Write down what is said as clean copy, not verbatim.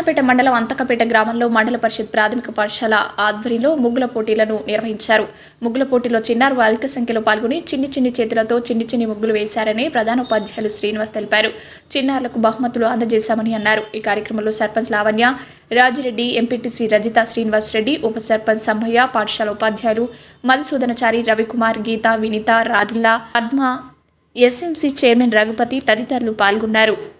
నారాయణపేట మండలం అంతకపేట గ్రామంలో మండల పరిషత్ ప్రాథమిక పాఠశాల ఆధ్వర్యంలో ముగ్గుల పోటీలను నిర్వహించారు. ముగ్గుల పోటీలో చిన్నారులు అధిక సంఖ్యలో పాల్గొని చిన్ని చేతులతో చిన్ని ముగ్గులు వేశారని ప్రధానోపాధ్యాయులు శ్రీనివాస్ తెలిపారు. చిన్నారులకు బహుమతులు అందజేశామని అన్నారు. ఈ కార్యక్రమంలో సర్పంచ్ లావణ్య, రాజిరెడ్డి, ఎంపీటీసీ రజిత శ్రీనివాస్ రెడ్డి, ఉప సర్పంచ్ సంభయ్య, పాఠశాల ఉపాధ్యాయులు మధుసూదనచారి, రవికుమార్, గీత, వినిత, రాధిల్లా, పద్మ, ఎస్ఎంసీ చైర్మన్ రఘుపతి తదితరులు పాల్గొన్నారు.